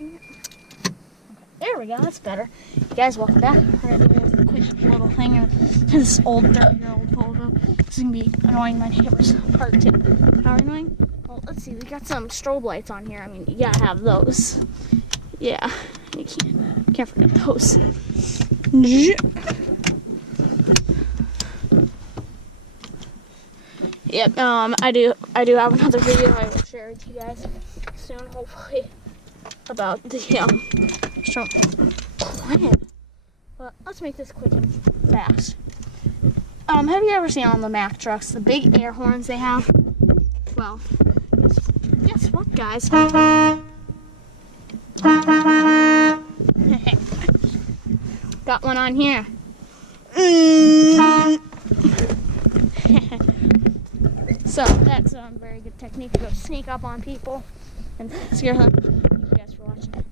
connecting it. Okay, there we go, that's better. You guys, welcome back. We're gonna do a quick little thing of this old 30-year-old photo. This is gonna be annoying my neighbors. Part 2. How annoying? Well, let's see, we got some strobe lights on here. I mean, you gotta have those. Yeah, you can't forget those. Yep, I do have another video I will share with you guys soon, hopefully, about the strobe light. But let's make this quick and fast. Have you ever seen on the Mack trucks the big air horns they have? Well, guess what, guys? Got one on here. So that's a very good technique to go sneak up on people and scare them. Thank you guys for watching.